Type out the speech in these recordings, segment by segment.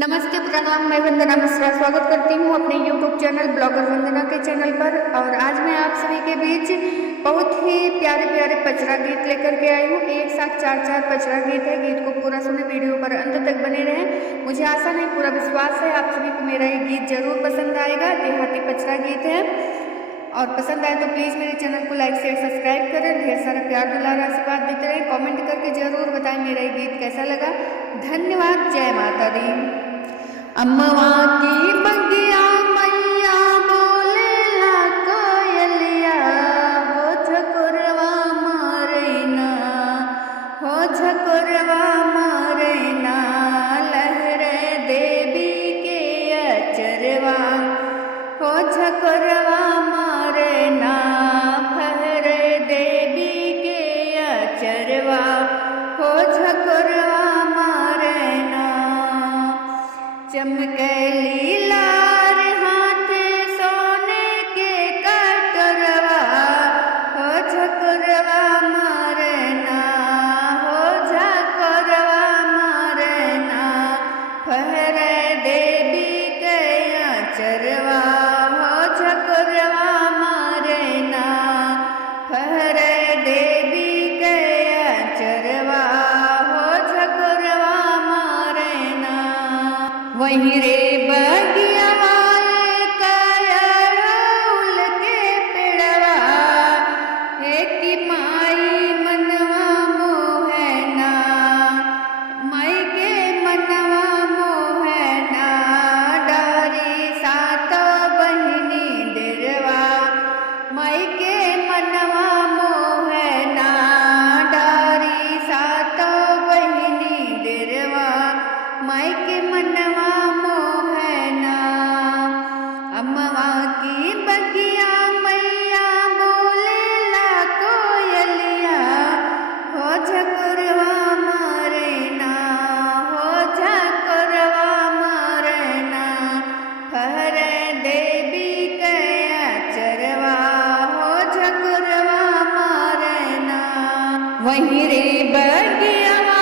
नमस्ते प्रणाम, मैं वंदना मिश्रा स्वागत करती हूँ अपने YouTube चैनल ब्लॉगर वंदना के चैनल पर। और आज मैं आप सभी के बीच बहुत ही प्यारे प्यारे पचरा गीत लेकर के आई हूँ। एक साथ चार पचरा गीत है। गीत को पूरा सुने, वीडियो पर अंत तक बने रहें। मुझे आशा नहीं पूरा विश्वास है आप सभी को मेरा ये गीत जरूर पसंद आएगा। देहाती पचरा गीत है और पसंद आए तो प्लीज़ मेरे चैनल को लाइक शेयर सब्सक्राइब करें। ढेर सारा प्यार दुलार आशीर्वाद देते रहें। कमेंट करके जरूर बताएं मेरा ये गीत कैसा लगा। धन्यवाद। जय माता दी। अम्मवा की बगिया मैया बोलेला कोयलिया, हो झकोरवा मारैना, हो झकोरवा मारैना, लहरे देवी के अचरवा, हो झकोरवा मारैना, फहरे देवी के अचरवा, हो झकोरवा मारैना। चमकैली लार हाथे सोने के कटोरवा, हो झकोरवा मारैना, हो झकोरवा मारैना, फहरे देवी के अचरवा, हो झकोरवा मारैना, फहरे देवी के अचरवा, हो झकोरवा मारैना। वहीं रे बगियावा कयाउल के पेड़वा, एक माई मनवा मोहना, माई के मनवा मोहना, डारी सातो बहिनी डेरवा, माई के मनवा मोहना, डारी सातो बहिनी डेरवा, माई के मनवा मोहना। अम्मवा की बगिया मैया बोलेला कोयलिया, हो झकोरवा मारैना, हो झकोरवा मारैना, फहरे देवी के अचरवा, हो झकोरवा मारैना। वहीं रे बगियावा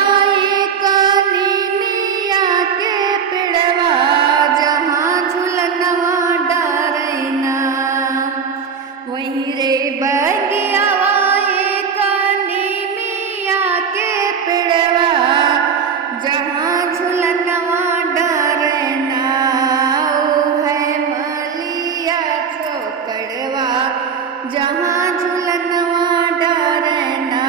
वहीं रे बगियावा एक नीमिया के पेड़वा, जहाँ झुलनवा डरना, ओ है मलिया छोकड़वा, जहाँ झुलनवा डरना,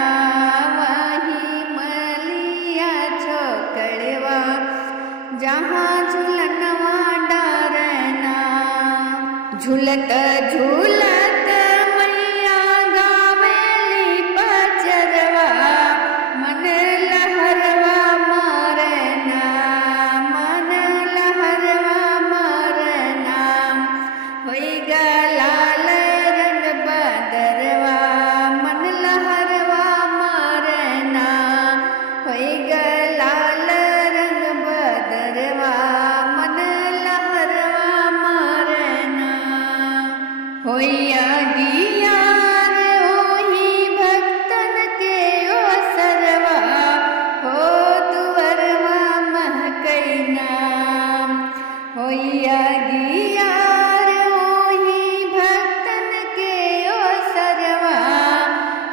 वहीं मलिया छोकड़वा, जहाँ झुलनवा डरना। झूलत झूलत मैया गावेली पचरवा, मन लहरवा मारैना, मन लहरवा मारैना, होई लाल रंग बदरवा, मन लहरवा मारैना, होई लाल रंग बदरवा, मन लहरवा मारैना। होइया दियार ओही भक्तन के ओसरवा, हो दुअरवा महकैना, होइया दियार ओही भक्तन के ओसरवा,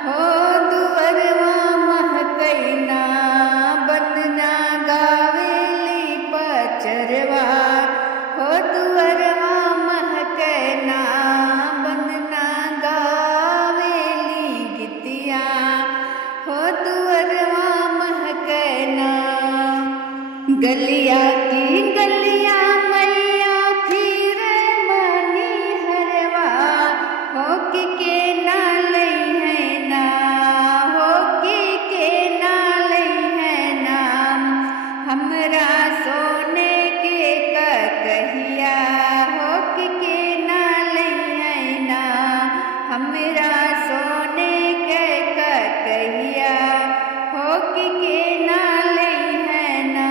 हो दुअरवा महकैना, वंदना गावेली पचरवा, हो दुअरवा महकैना, वंदना गावेली गीतिया, हो दुअरवा महकैना। गलिया की गलिया मैया फिर मनी हरवा, हो के नाले है ना, हो के नाले है ना, हमरा सोने के कहिया, हो के नाले है ना, हमरा सोने के कहिया, हो के नाले है ना।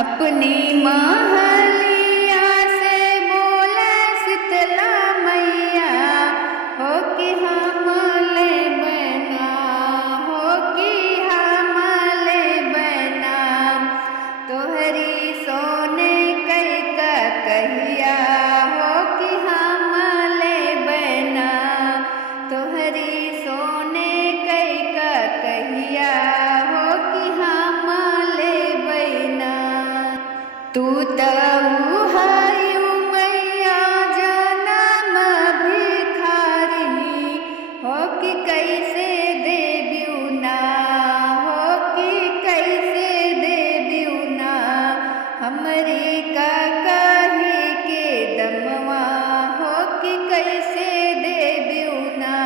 अपनी महलिया से बोले शीतला मैया, हो कि हम ले बना, हो कि हम ले बना, तोहरी सो तू तऊ हायु मैया जनम भिखारिनी हो कि कैसे देबियु ना, हो कि कैसे देबियु ना, हमरी का कही के दमवा हो कि कैसे देबियु ना,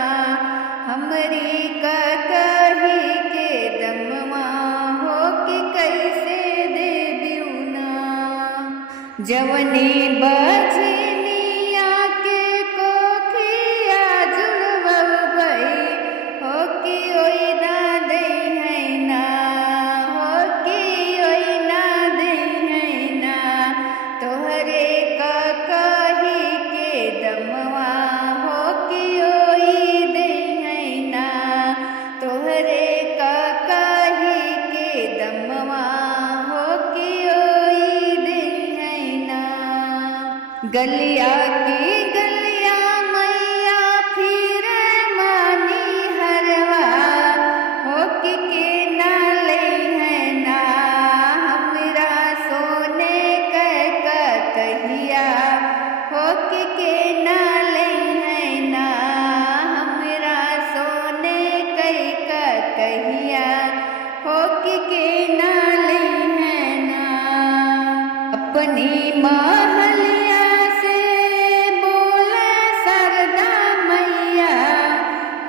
हमरी का कही के दमवा हो कि कैसे देबियु ना। जवनी बजनिया के कोठिया जुड़वई हो कि ओई ना दे है ना, हो कि ओई ना दे है ना, तोहरे का कही के दमवा हो कि ओई दे है ना, तोहरे का कही के दमवा हो कि ओई दे है ना। गलिया की गलिया मैया फिर मानी हरवा हो कि के ना ले है ना, हमरा सोने का कहिया हो कि के ना ले है ना, हमरा सोने का कहिया हो कि के ना ले है ना। अपनी महलिया से बोले सरदा मैया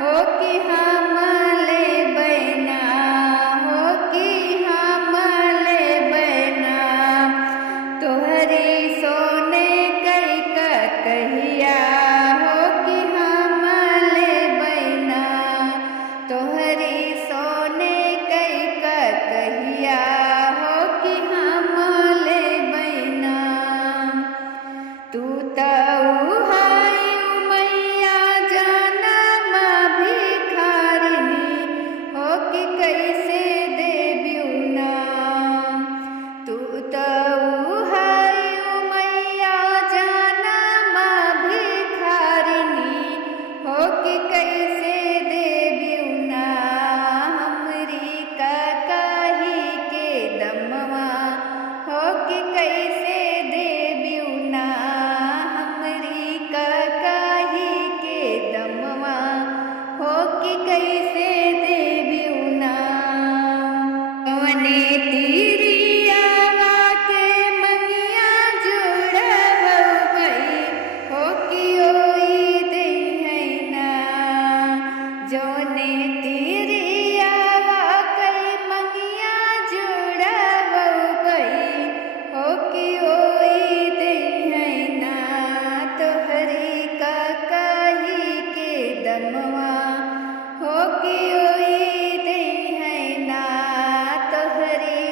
हो कि हम ले बैना, हो कि हम ले बैना, तोहरी सोने का कहिया हो कि हम ले बैना, तोहरी सोने का कहिया हो कि हम ले बैना। तू तऊ हायु मैया जनम भिखारिनी हो कि कैसे देबियु ना, तू तऊ हायु मैया जनम भिखारिनी हो कि कैसे देबियु ना, हमरी का कही के दमवा हो कि कैसे देबियु ना, हमरी का कही के दमवा हो कि कैसे देबियु ना। कवने तीरियावा के मंगिया जुड़वई हो कि ओई दे है ना, जोने तीरियावा के मंगिया जुड़वई हो कि ओई दे है ना, तोहरी का कही के दमवा हो कि ओई दे है ना, तोहरी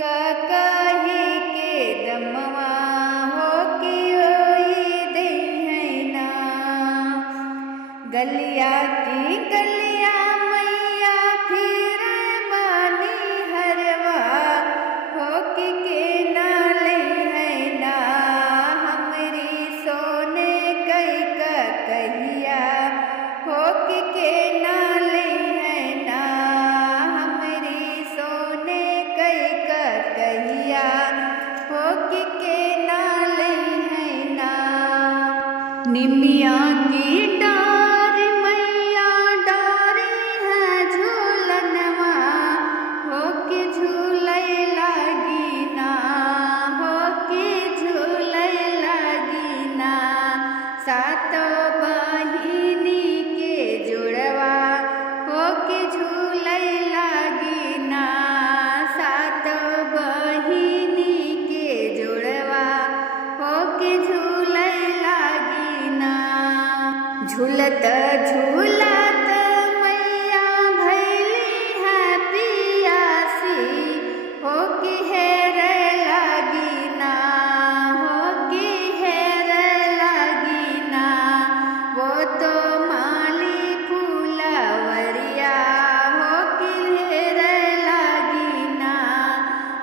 का कही के दमवा हो कि ओई दे है ना। गलिया की गलिया मैया फिर मानी हरवा हो कि के ना ले है ना, हमरी सोने का कहिया हो कि के ना ले है ना, हमरी सोने का कहिया हो कि के ना ले है ना। निमिया की डार मैया डारी है झूलनवा हो कि झूले लागी ना, हो कि झूले लागी ना, सातो बहिनी के जुड़वा हो कि झूले लागी ना, सातो बहिनी के जुड़वा हो कि झूले लागी ना। झूलत झूलत मैया भैली है पियासी हो कि हेर लागी ना, हो कि हेर लागी ना, वो तो माली फूलवरिया हो कि हेर लागी ना,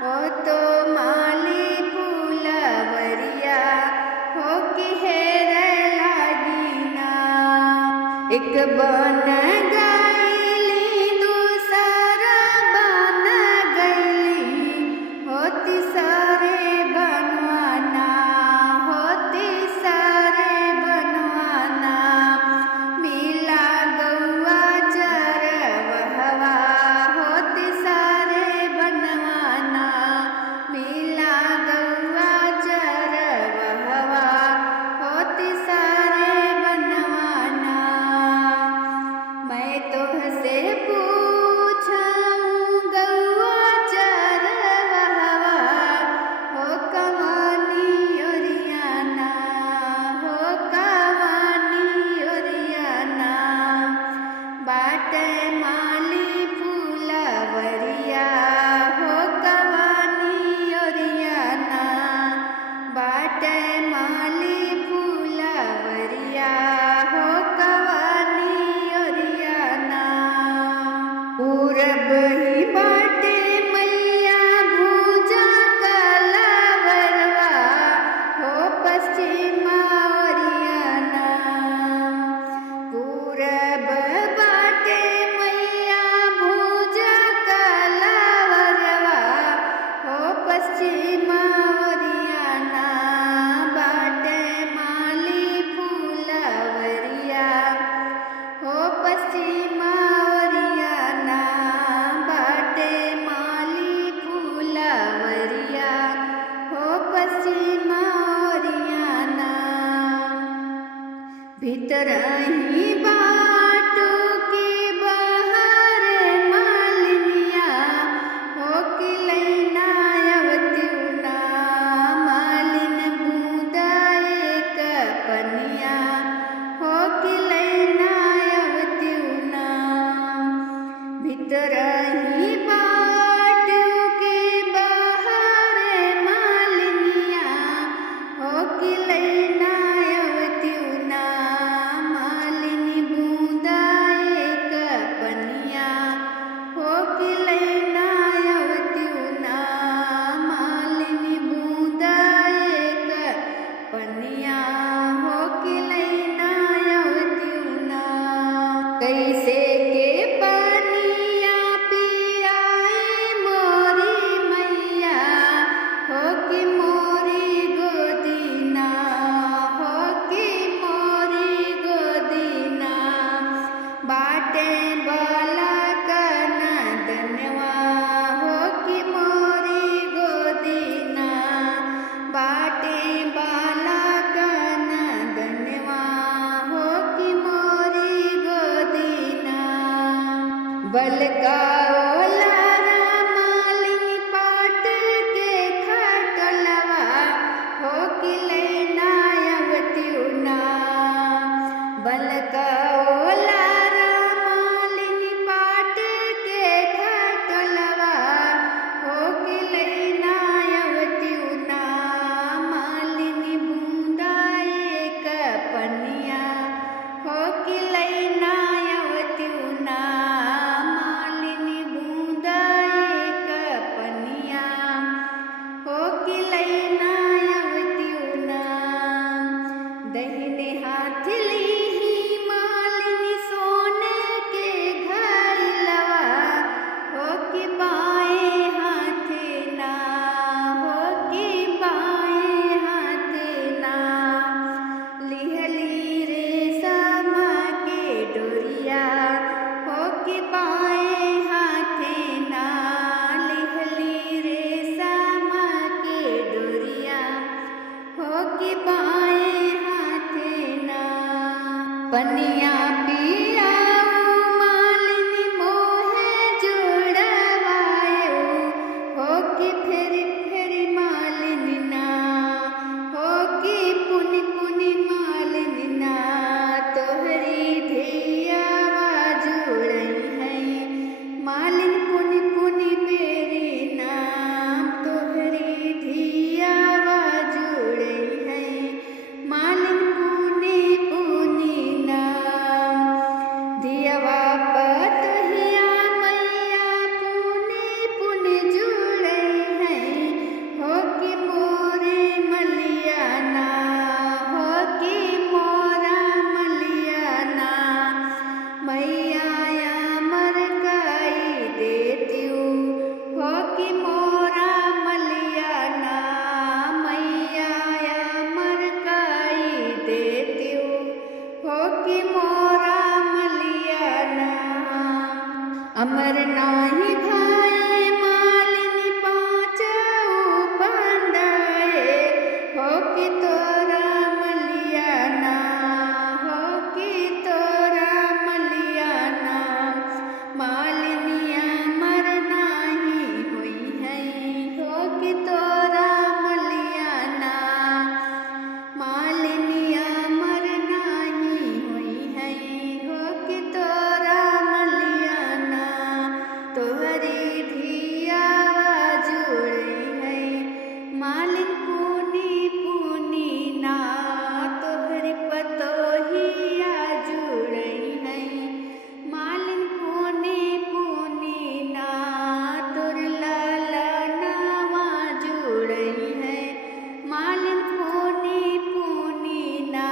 वो तो माली फूलवरिया हो कि हेर लागी ना। एक बन गईली दूसरा बन गईली हो तिसरे बन मावरियाना बाटे माली फूलवरिया हो पश्चिमावरियाना बाटे माली फूलवरिया हो पश्चिमावरियाना भीतर ही बाटो के बाहर मालिनिया हो कि लैना अवत्युना मालिन बूंदाए कपनिया हो कि लैना अवत्युना भीतर ही बाटो के बाहर मालिनिया हो कि लैना अवत्युना मालिनी बूंदाए कपनिया हो कि लैना अवत्युना मालिनी बूंदाए कपनिया हो कि लैना अवत्युना कैसे के पनिया पियाए मोरी मैया हो कि मोरी गोदीना हो कि मोरी गोदीना बाटे बाला कनदनवा हो कि मोरी गोदीना बाटे बाला कनदनवा हो कि मोरी गोदीना बलकाओला मालिनी पाट के खटलवा हो कि लैना अवत्युना बलकाओला मालिनी पाट के खटलवा हो कि लैना अवत्युना मालिनी बूंदाए कपनिया हो कि लैना अवत्युना मालिनी बूंदाए कपनिया हो कि लैना अवत्युना दहिने हाथ लीही मालिनी सोने के घैलवा हो कि बाएं हाथ ना हो कि बाएं हाथ ना लिहली रेशम के डोरिया हो कि बाएं हाथ ना लिहली रेशम के डोरिया हो कि बाएं हाथ ना पनिया पियाऊ मालिनी मोहे जुड़वायो हो कि फेरी फेरी मालिनी ना हो कि पुनि पुनि मालिनी ना तोहरी धियावा जुड़ई है मालिन पुनि पुनि बेरी नाम तोहरी धियावा जुड़ई है मालिन पुनि पुनि नाम धियावा पतहिया मैया पुनि पुनि जुड़ई है हो कि मोरे मलियाना हो कि मोरा मलियाना मैया अमर कई देतियू हो कि मोरा मलियाना मैया अमर कई देतियू हो कि मोरा मलियाना अमर नाही भाई मालिनी पाँचऊ पंडाए हो कि तोरा मलियाना हो कि तोरा मलियाना मालिनी अमर नाही हुई है हो कि तोरा मलियाना मालिनी अमर नाही हुई है हो कि तोरा मलियाना तोहरी धियावा जुड़ई है मालिन पुनि पुनि ना तोहरी पतोहिया जुड़ई है मालिन पुनि पुनि ना तोर ललनवा जुड़ई है मालिन पुनि पुनि ना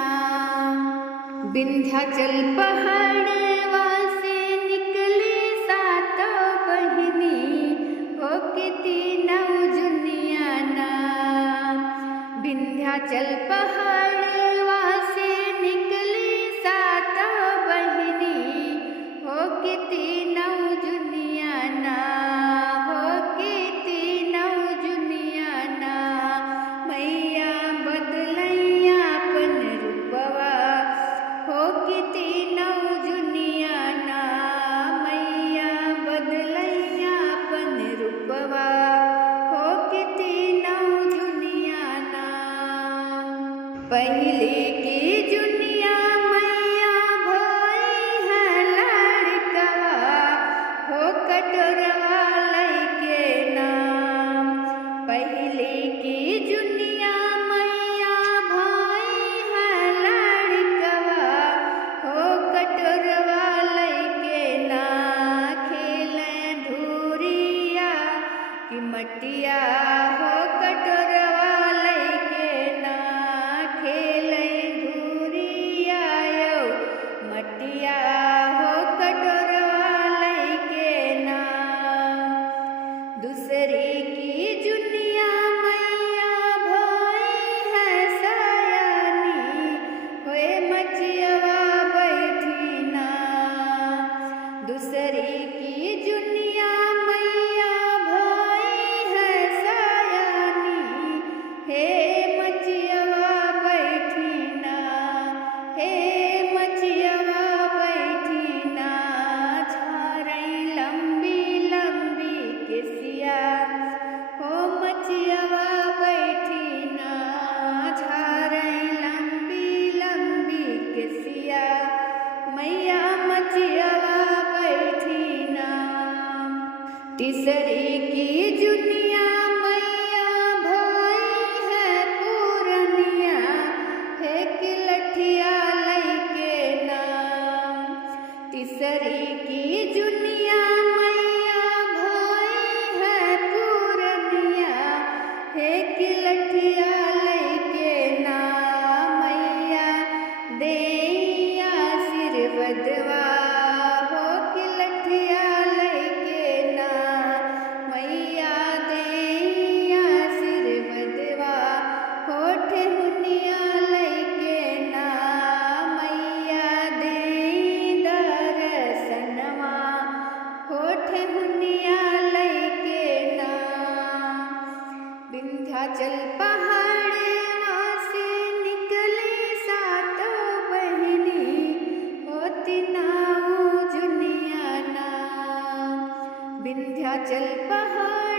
विंध्याचल पहाड़वा से निकली सातों बहिनी हो कि तीनों जुनिया ना विंध्याचल पहाड़वा से निकली सात बहिनी, हो किती नौ जुनिया ना, हो किती नौ जुनिया ना। मैया बदलैया अपन रूपवा, हो किती नौ जुनिया ना। मैया बदलैया अपन रूपवा, हो किती नौ जुनिया ना। पहले की जुनिया मैया भई है लड़कवा, हो कटोरवा लैके नाम। पहले की जुनिया मैया भई है लड़कवा, हो कटोरवा लैके ना। खेले धूरिया की मटिया, हो कटोरवा लैके ना। खेले धूरिया यो मटिया, हो कटोरवा लैके ना। दूसरी की जुनिया मैया भई है सयानी, होए मचियवा बैठी ना। दूसरी की जुनिया मैया भई है सयानी, हे मचियवा बैठी ना, हे मचियवा बैठी ना। झारई लंबी लंबी केसिया, हो मचियवा बैठी ना। झारई लंबी लंबी केसिया, मैया मचियवा बैठी ना। तीसरी की जुनिया मैया भई है पूरनिया, हे किलठिया लैके नाम। तीसरी की जुनिया मैया भई है पूरनिया, हे किलठिया लैके ना। मैया देइया आशीर्वदवा, हो किलठिया लैके ना। मैया देइया आशीर्वदवा, होठ हुनिया लैके ना। मैया देई दर्शनवा, होठ हुनिया लैके ना। विंध्याचल पहाड़वा से निकली सात बहिनी, होती नौ जुनिया ना। विंध्याचल पहाड़